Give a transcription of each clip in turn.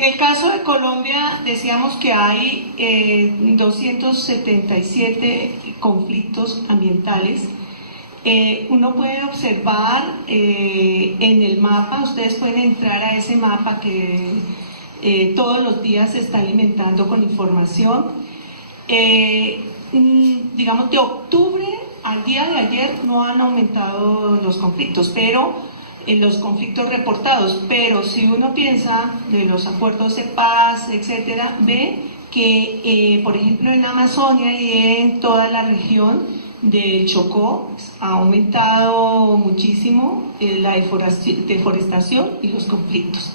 En el caso de Colombia, decíamos que hay 277 conflictos ambientales. Uno puede observar en el mapa, ustedes pueden entrar a ese mapa que todos los días se está alimentando con información. Digamos, de octubre al día de ayer no han aumentado los conflictos, pero los conflictos reportados, pero si uno piensa de los acuerdos de paz, etcétera, ve que, por ejemplo, en Amazonia y en toda la región del Chocó ha aumentado muchísimo la deforestación y los conflictos.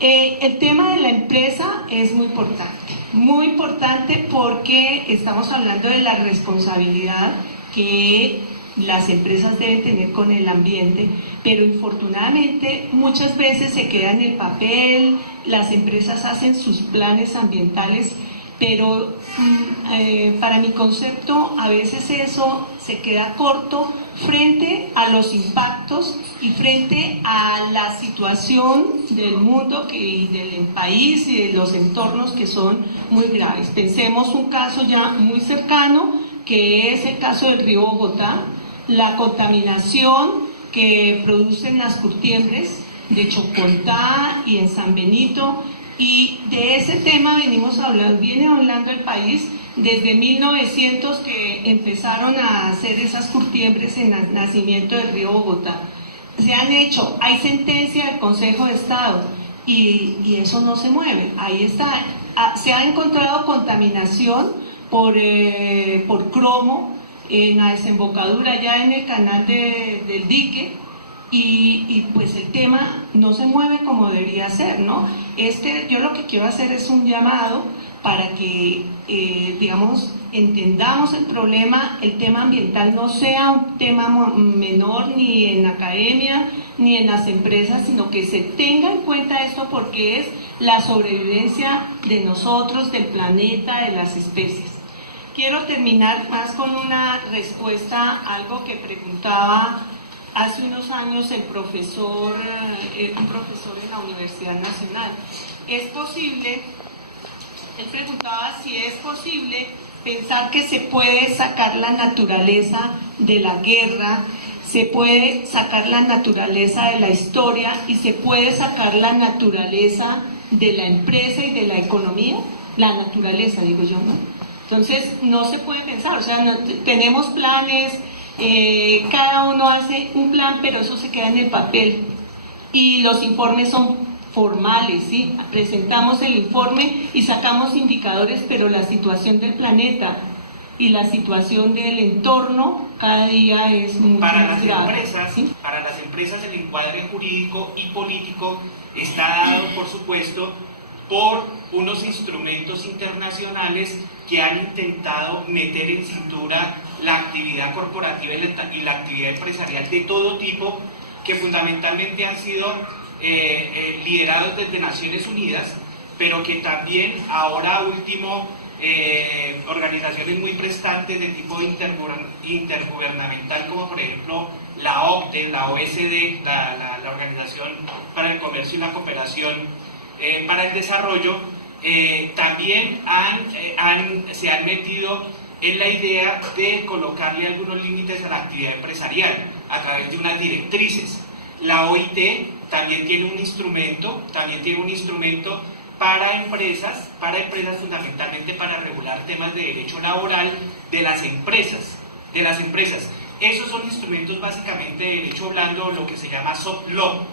El tema de la empresa es muy importante porque estamos hablando de la responsabilidad que las empresas deben tener con el ambiente, pero infortunadamente muchas veces se queda en el papel, las empresas hacen sus planes ambientales, pero para mi concepto a veces eso se queda corto frente a los impactos y frente a la situación del mundo y del país y de los entornos que son muy graves. Pensemos un caso ya muy cercano, que es el caso del río Bogotá, la contaminación que producen las curtiembres de Chocontá y en San Benito, y de ese tema viene hablando el país desde 1900 que empezaron a hacer esas curtiembres en el nacimiento del río Bogotá. Se han hecho, hay sentencia del Consejo de Estado y eso no se mueve, ahí está. Se ha encontrado contaminación por cromo en la desembocadura ya en el canal del dique, y pues el tema no se mueve como debería ser, ¿no? Yo lo que quiero hacer es un llamado para que, digamos, entendamos el problema. El tema ambiental no sea un tema menor ni en la academia ni en las empresas, sino que se tenga en cuenta esto porque es la sobrevivencia de nosotros, del planeta, de las especies. Quiero terminar más con una respuesta a algo que preguntaba hace unos años un profesor en la Universidad Nacional. ¿Es posible? Él preguntaba si es posible pensar que se puede sacar la naturaleza de la guerra, se puede sacar la naturaleza de la historia y se puede sacar la naturaleza de la empresa y de la economía. La naturaleza, digo yo, ¿no? Entonces, no se puede pensar, o sea, tenemos planes, cada uno hace un plan, pero eso se queda en el papel. Y los informes son formales, ¿sí? Presentamos el informe y sacamos indicadores, pero la situación del planeta y la situación del entorno cada día es mucho más grave. ¿Sí? Para las empresas el encuadre jurídico y político está dado, por supuesto, por unos instrumentos internacionales que han intentado meter en cintura la actividad corporativa y la actividad empresarial de todo tipo, que fundamentalmente han sido liderados desde Naciones Unidas, pero que también ahora último organizaciones muy prestantes de tipo intergubernamental, como por ejemplo la OCDE, la OECD, la Organización para el Comercio y la Cooperación para el Desarrollo, también se han metido en la idea de colocarle algunos límites a la actividad empresarial a través de unas directrices. La OIT también tiene un instrumento, para empresas fundamentalmente para regular temas de derecho laboral de las empresas. Esos son instrumentos básicamente de derecho blando, lo que se llama soft law.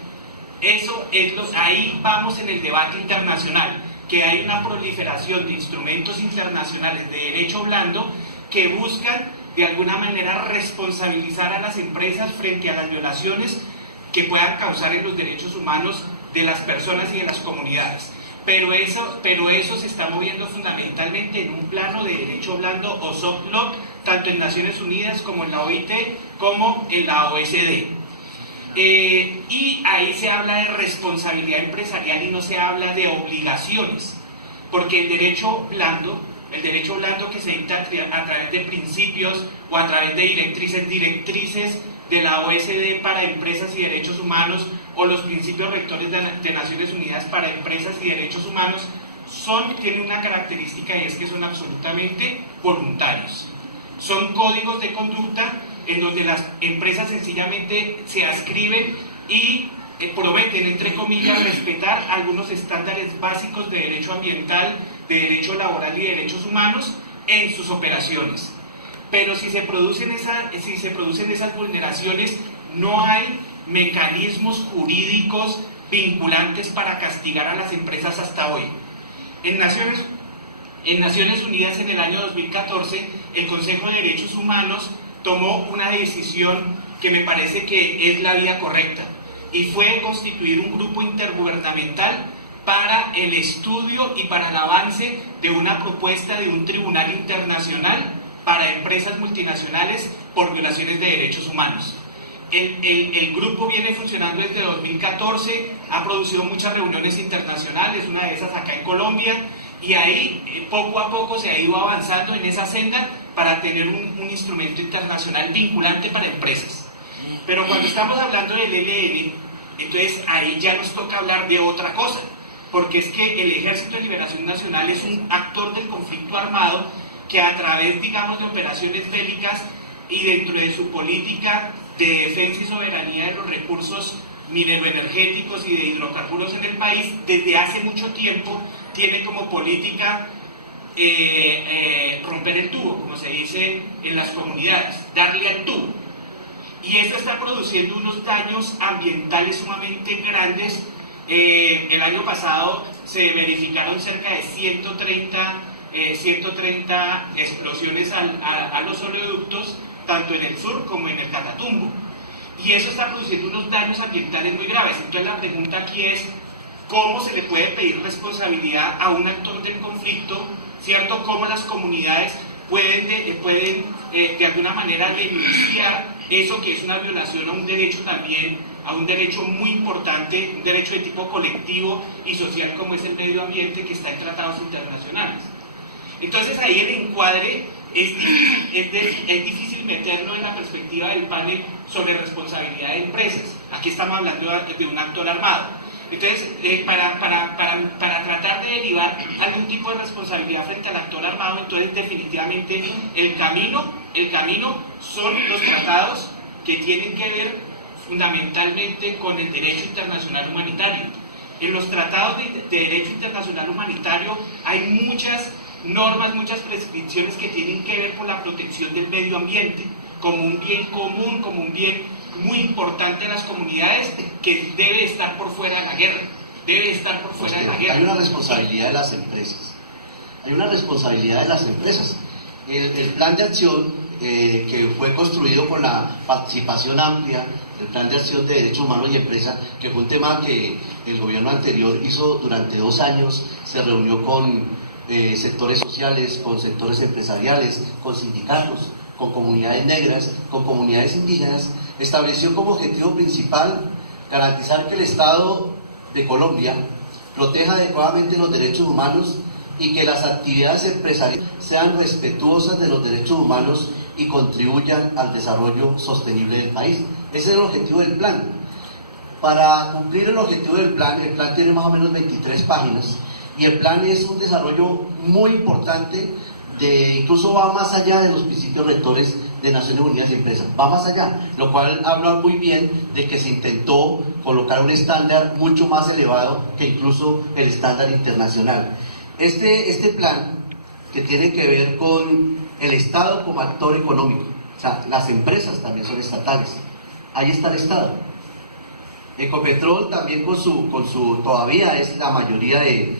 Ahí vamos en el debate internacional, que hay una proliferación de instrumentos internacionales de derecho blando que buscan de alguna manera responsabilizar a las empresas frente a las violaciones que puedan causar en los derechos humanos de las personas y de las comunidades. Pero eso se está moviendo fundamentalmente en un plano de derecho blando o soft law, tanto en Naciones Unidas como en la OIT, como en la OECD. Y ahí se habla de responsabilidad empresarial y no se habla de obligaciones, porque el derecho blando que se dicta a través de principios o a través de directrices de la OSD para empresas y derechos humanos o los principios rectores de Naciones Unidas para empresas y derechos humanos tienen una característica, y es que son absolutamente voluntarios. Son códigos de conducta en donde las empresas sencillamente se adscriben y prometen, entre comillas, respetar algunos estándares básicos de derecho ambiental, de derecho laboral y de derechos humanos en sus operaciones. Pero si se producen esas vulneraciones, no hay mecanismos jurídicos vinculantes para castigar a las empresas hasta hoy. En Naciones Unidas, en el año 2014, el Consejo de Derechos Humanos tomó una decisión que me parece que es la vía correcta, y fue constituir un grupo intergubernamental para el estudio y para el avance de una propuesta de un tribunal internacional para empresas multinacionales por violaciones de derechos humanos. El grupo viene funcionando desde 2014, ha producido muchas reuniones internacionales, una de esas acá en Colombia, y ahí poco a poco se ha ido avanzando en esa senda para tener un instrumento internacional vinculante para empresas. Pero cuando estamos hablando del ELN, entonces ahí ya nos toca hablar de otra cosa, porque es que el Ejército de Liberación Nacional es un actor del conflicto armado que a través, digamos, de operaciones bélicas y dentro de su política de defensa y soberanía de los recursos mineroenergéticos y de hidrocarburos en el país, desde hace mucho tiempo tiene como política romper el tubo, como se dice en las comunidades, darle al tubo. Y eso está produciendo unos daños ambientales sumamente grandes. El año pasado se verificaron cerca de 130 explosiones a los oleoductos, tanto en el sur como en el Catatumbo. Y eso está produciendo unos daños ambientales muy graves. Entonces la pregunta aquí es, ¿cómo se le puede pedir responsabilidad a un actor del conflicto, ¿cierto? ¿Cómo las comunidades pueden de alguna manera denunciar eso que es una violación a un derecho también, a un derecho muy importante, un derecho de tipo colectivo y social como es el medio ambiente que está en tratados internacionales? Entonces ahí el encuadre es difícil meterlo en la perspectiva del panel sobre responsabilidad de empresas. Aquí estamos hablando de un actor armado. Entonces, para tratar de derivar algún tipo de responsabilidad frente al actor armado, entonces definitivamente el camino son los tratados que tienen que ver fundamentalmente con el derecho internacional humanitario. En los tratados de derecho internacional humanitario hay muchas normas, muchas prescripciones que tienen que ver con la protección del medio ambiente, como un bien común, como un bien muy importante en las comunidades que debe estar por fuera de la guerra, debe estar por fuera de la guerra. Hay una responsabilidad de las empresas, hay una responsabilidad de las empresas. El plan de acción que fue construido con la participación amplia, el plan de acción de derechos humanos y empresas, que fue un tema que el gobierno anterior hizo durante 2 años, se reunió con sectores sociales, con sectores empresariales, con sindicatos, con comunidades negras, con comunidades indígenas, estableció como objetivo principal garantizar que el Estado de Colombia proteja adecuadamente los derechos humanos y que las actividades empresariales sean respetuosas de los derechos humanos y contribuyan al desarrollo sostenible del país. Ese es el objetivo del plan. Para cumplir el objetivo del plan, el plan tiene más o menos 23 páginas y el plan es un desarrollo muy importante, incluso va más allá de los principios rectores de Naciones Unidas y Empresas, va más allá, lo cual habla muy bien de que se intentó colocar un estándar mucho más elevado que incluso el estándar internacional. Este plan, que tiene que ver con el Estado como actor económico, o sea, las empresas también son estatales, ahí está el Estado. Ecopetrol también todavía es la mayoría de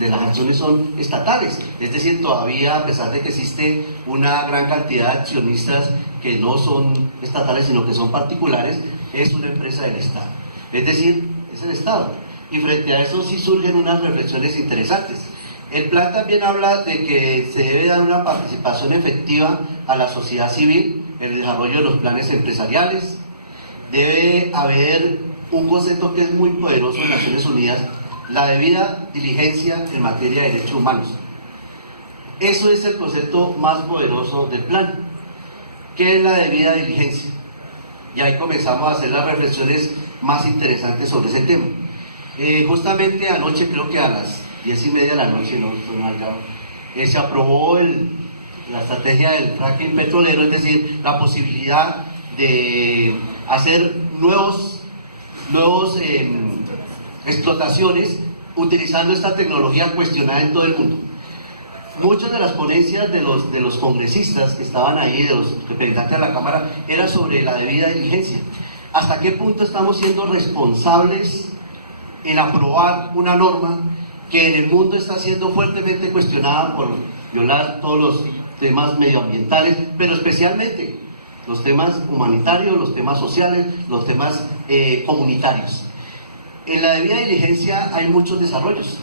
las acciones son estatales, es decir, todavía a pesar de que existe una gran cantidad de accionistas que no son estatales sino que son particulares, es una empresa del Estado, es decir, es el Estado. Y frente a eso sí surgen unas reflexiones interesantes. El plan también habla de que se debe dar una participación efectiva a la sociedad civil en el desarrollo de los planes empresariales. Debe haber un concepto que es muy poderoso en Naciones Unidas, la debida diligencia en materia de derechos humanos. Eso es el concepto más poderoso del plan. ¿Qué es la debida diligencia? y ahí comenzamos a hacer las reflexiones más interesantes sobre ese tema. Justamente anoche, creo que a las 10:30 de la noche, no estoy mal, se aprobó la estrategia del fracking petrolero, es decir, la posibilidad de hacer nuevos explotaciones utilizando esta tecnología cuestionada en todo el mundo. Muchas de las ponencias de los congresistas que estaban ahí, de los representantes de la Cámara, era sobre la debida diligencia. ¿Hasta qué punto estamos siendo responsables en aprobar una norma que en el mundo está siendo fuertemente cuestionada por violar todos los temas medioambientales, pero especialmente los temas humanitarios, los temas sociales, los temas comunitarios? En la debida diligencia hay muchos desarrollos.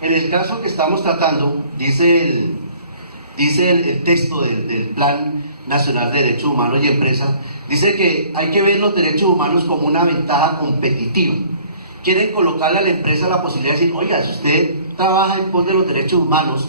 En el caso que estamos tratando, dice el texto del Plan Nacional de Derechos Humanos y Empresas, dice que hay que ver los derechos humanos como una ventaja competitiva. Quieren colocarle a la empresa la posibilidad de decir, oiga, si usted trabaja en pos de los derechos humanos,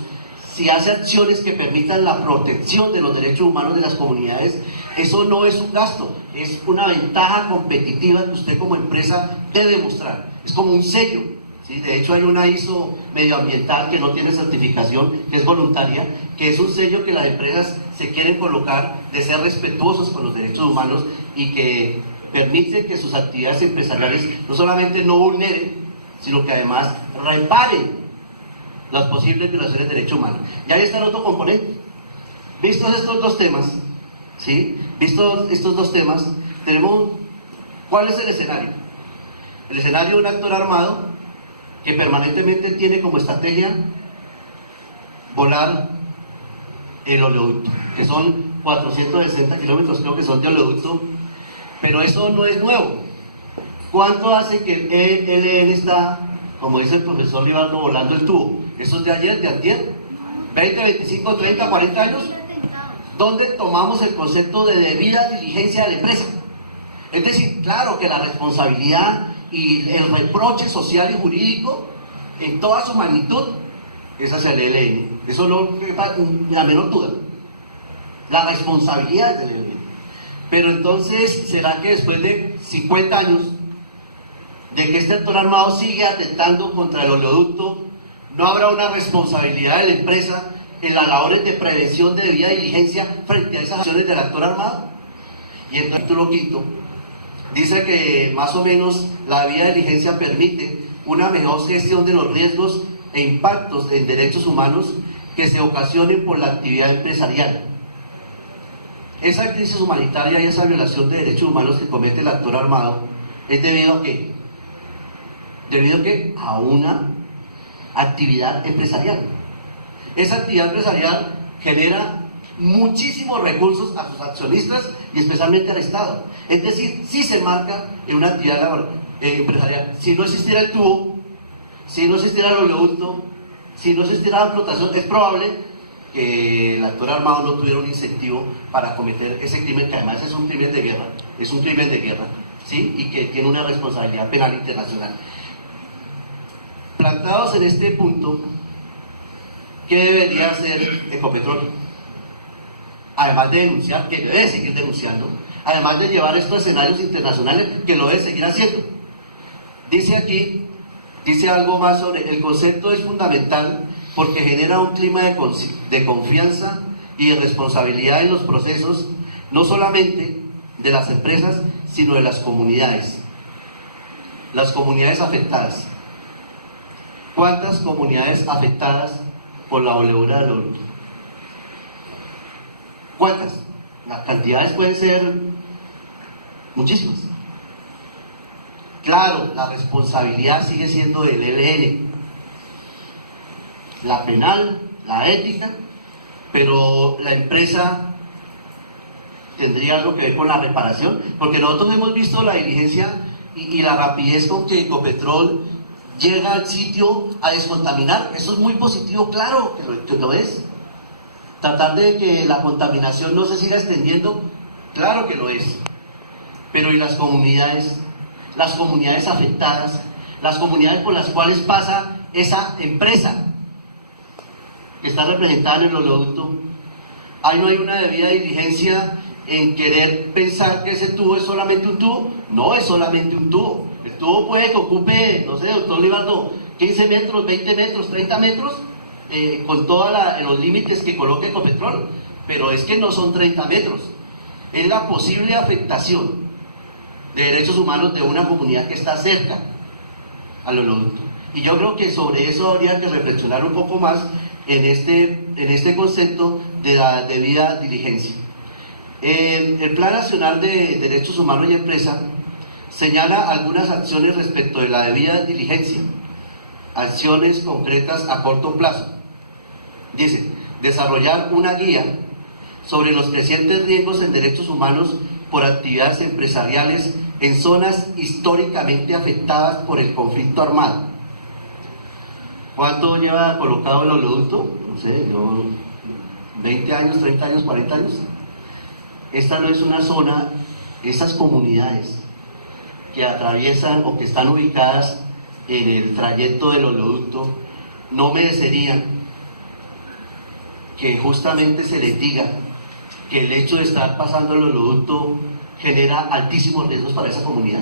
si hace acciones que permitan la protección de los derechos humanos de las comunidades, eso no es un gasto, es una ventaja competitiva que usted como empresa debe mostrar. Es como un sello. ¿Sí? De hecho hay una ISO medioambiental que no tiene certificación, que es voluntaria, que es un sello que las empresas se quieren colocar de ser respetuosos con los derechos humanos y que permite que sus actividades empresariales no solamente no vulneren, sino que además reparen las posibles violaciones de derechos humanos. Y ahí está el otro componente. Vistos estos dos temas, ¿sí? Vistos estos dos temas, tenemos, ¿cuál es el escenario? El escenario de un actor armado que permanentemente tiene como estrategia volar el oleoducto, que son 460 kilómetros, creo que son de oleoducto, pero eso no es nuevo. ¿Cuánto hace que el ELN está, como dice el profesor Libardo, volando el tubo? ¿Eso es de ayer, de antier? ¿20, 25, 30, 40 años? ¿Dónde tomamos el concepto de debida diligencia de la empresa? Es decir, claro que la responsabilidad y el reproche social y jurídico en toda su magnitud es hacia el ELN. Eso no me da la menor duda. La responsabilidad es del ELN. Pero entonces, ¿será que después de 50 años de que este actor armado sigue atentando contra el oleoducto, no habrá una responsabilidad de la empresa en las labores de prevención de debida diligencia frente a esas acciones del actor armado? Y el capítulo 5 dice que más o menos la debida diligencia permite una mejor gestión de los riesgos e impactos en derechos humanos que se ocasionen por la actividad empresarial. Esa crisis humanitaria y esa violación de derechos humanos que comete el actor armado es debido a ¿qué? ¿Debido a qué? A una actividad empresarial. Esa actividad empresarial genera muchísimos recursos a sus accionistas y especialmente al Estado. Es decir, si se marca en una actividad empresarial, si no existiera el tubo, si no existiera el oleoducto, si no existiera la explotación, es probable que el actor armado no tuviera un incentivo para cometer ese crimen, que además es un crimen de guerra, ¿sí? Y que tiene una responsabilidad penal internacional. Plantados en este punto, ¿qué debería hacer Ecopetrol? Además de denunciar, que debe seguir denunciando, además de llevar estos escenarios internacionales, que lo debe seguir haciendo. Dice aquí, dice algo más sobre el concepto es fundamental porque genera un clima de confianza y de responsabilidad en los procesos, no solamente de las empresas, sino de las comunidades afectadas. ¿Cuántas comunidades afectadas por la oleadura del oleoducto? ¿Cuántas? Las cantidades pueden ser muchísimas. Claro, la responsabilidad sigue siendo del ELN, la penal, la ética, pero la empresa tendría algo que ver con la reparación, porque nosotros hemos visto la diligencia y la rapidez con que Ecopetrol llega al sitio a descontaminar. Eso es muy positivo, claro que lo es. Tratar de que la contaminación no se siga extendiendo, claro que lo es. Pero ¿y las comunidades? Las comunidades afectadas, las comunidades por las cuales pasa esa empresa que está representada en el oleoducto. Ahí no hay una debida diligencia en querer pensar que ese tubo es solamente un tubo. No es solamente un tubo. El tubo puede que ocupe, no sé, doctor Libardo, 15 metros, 20 metros, 30 metros, con todos los límites que coloque Ecopetrol, pero es que no son 30 metros. Es la posible afectación de derechos humanos de una comunidad que está cerca al oleoducto. Y yo creo que sobre eso habría que reflexionar un poco más en este concepto de la debida diligencia. El Plan Nacional de Derechos Humanos y Empresa señala algunas acciones respecto de la debida diligencia, acciones concretas a corto plazo. Dice, desarrollar una guía sobre los crecientes riesgos en derechos humanos por actividades empresariales en zonas históricamente afectadas por el conflicto armado. ¿Cuánto lleva colocado el oleoducto? No sé, 20 años, 30 años, 40 años. Esta no es una zona, esas comunidades que atraviesan o que están ubicadas en el trayecto del oleoducto no merecerían que justamente se les diga que el hecho de estar pasando el oleoducto genera altísimos riesgos para esa comunidad.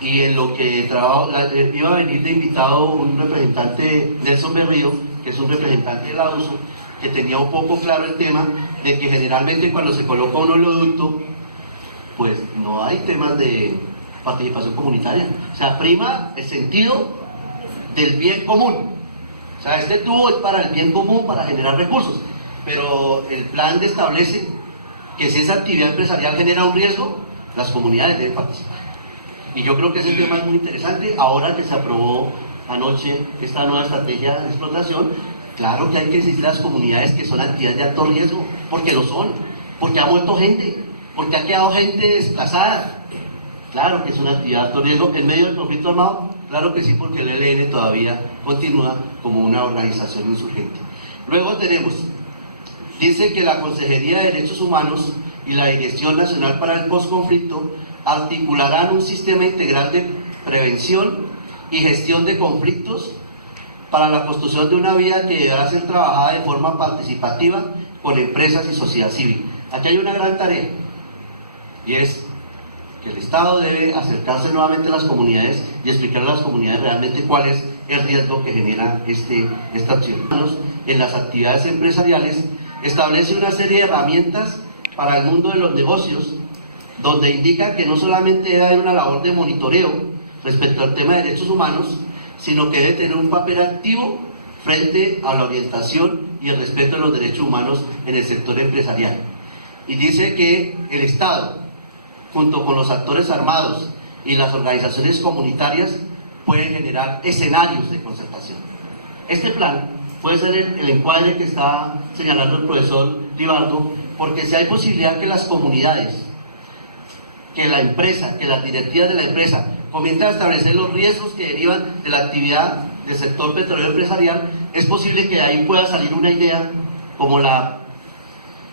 Y en lo que iba a venir de invitado un representante, Nelson Berrío, que es un representante de la USO, que tenía un poco claro el tema de que generalmente cuando se coloca un oleoducto, pues no hay temas de participación comunitaria. O sea, prima el sentido del bien común. O sea, este tubo es para el bien común, para generar recursos. Pero el plan establece que si esa actividad empresarial genera un riesgo, las comunidades deben participar. Y yo creo que ese tema es muy interesante. Ahora que se aprobó anoche esta nueva estrategia de explotación, claro que hay que exigir a las comunidades que son actividades de alto riesgo, porque lo son, porque ha muerto gente, porque ha quedado gente desplazada. Claro que es una actividad de alto riesgo en medio del conflicto armado, claro que sí, porque el ELN todavía continúa como una organización insurgente. Luego tenemos, dice que la Consejería de Derechos Humanos y la Dirección Nacional para el Postconflicto articularán un sistema integral de prevención y gestión de conflictos para la construcción de una vía que deberá ser trabajada de forma participativa con empresas y sociedad civil. Aquí hay una gran tarea, y es que el Estado debe acercarse nuevamente a las comunidades y explicarle a las comunidades realmente cuál es el riesgo que genera esta acción. En las actividades empresariales establece una serie de herramientas para el mundo de los negocios, donde indica que no solamente debe haber una labor de monitoreo respecto al tema de derechos humanos, sino que debe tener un papel activo frente a la orientación y el respeto de los derechos humanos en el sector empresarial. Y dice que el Estado, junto con los actores armados y las organizaciones comunitarias, pueden generar escenarios de concertación. Este plan puede ser el encuadre que está señalando el profesor Libardo, porque si hay posibilidad que las comunidades, que la empresa, que las directivas de la empresa comiencen a establecer los riesgos que derivan de la actividad del sector petrolero empresarial, es posible que de ahí pueda salir una idea como la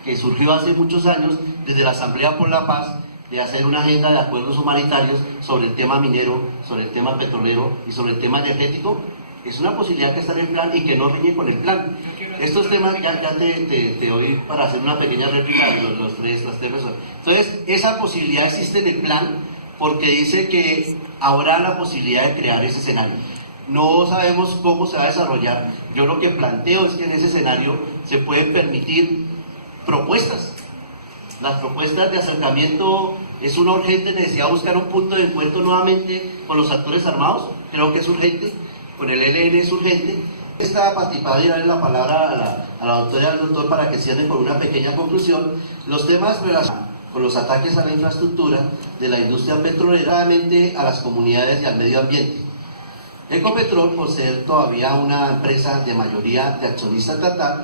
que surgió hace muchos años desde la Asamblea por la Paz, de hacer una agenda de acuerdos humanitarios sobre el tema minero, sobre el tema petrolero y sobre el tema energético. Es una posibilidad que está en el plan y que no riñe con el plan. Estos temas ya te doy para hacer una pequeña réplica de las tres personas. Entonces, esa posibilidad existe en el plan porque dice que habrá la posibilidad de crear ese escenario. No sabemos cómo se va a desarrollar. Yo lo que planteo es que en ese escenario se pueden permitir propuestas. Las propuestas de acercamiento es una urgente necesidad de buscar un punto de encuentro nuevamente con los actores armados. Creo que es urgente. Con el ELN es urgente. Esta participación y darle la palabra a la doctora y al doctor para que cierren con una pequeña conclusión. Los temas relacionados con los ataques a la infraestructura de la industria petrolera, a las comunidades y al medio ambiente. Ecopetrol, por ser todavía una empresa de mayoría de accionista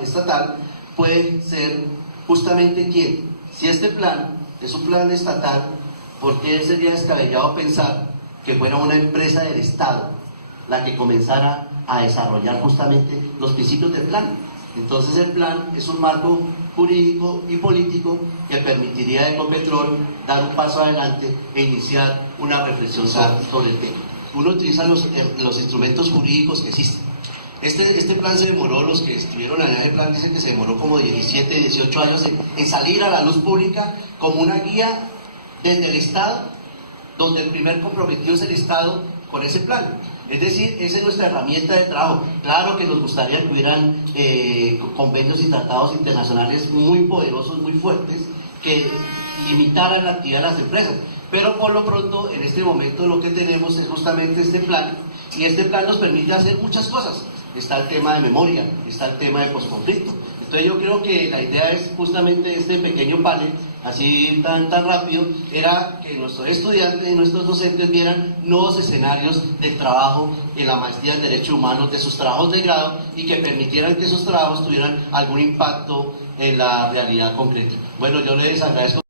estatal, puede ser justamente quien, si este plan es un plan estatal, ¿por qué sería descabellado pensar que fuera una empresa del Estado la que comenzara a desarrollar justamente los principios del plan? Entonces el plan es un marco jurídico y político que permitiría a Ecopetrol dar un paso adelante e iniciar una reflexión sobre el tema. Uno utiliza los instrumentos jurídicos que existen. Este plan se demoró, los que estuvieron allá, ese plan dicen que se demoró como 17, 18 años en salir a la luz pública como una guía desde el Estado, donde el primer comprometido es el Estado con ese plan. Es decir, esa es nuestra herramienta de trabajo. Claro que nos gustaría que hubieran convenios y tratados internacionales muy poderosos, muy fuertes, que limitaran la actividad de las empresas. Pero por lo pronto, en este momento lo que tenemos es justamente este plan, y este plan nos permite hacer muchas cosas. Está el tema de memoria, está el tema de posconflicto. Entonces yo creo que la idea es justamente este pequeño panel, así tan rápido, era que nuestros estudiantes y nuestros docentes vieran nuevos escenarios de trabajo en la maestría en Derechos Humanos, de sus trabajos de grado, y que permitieran que esos trabajos tuvieran algún impacto en la realidad concreta. Bueno, yo les agradezco.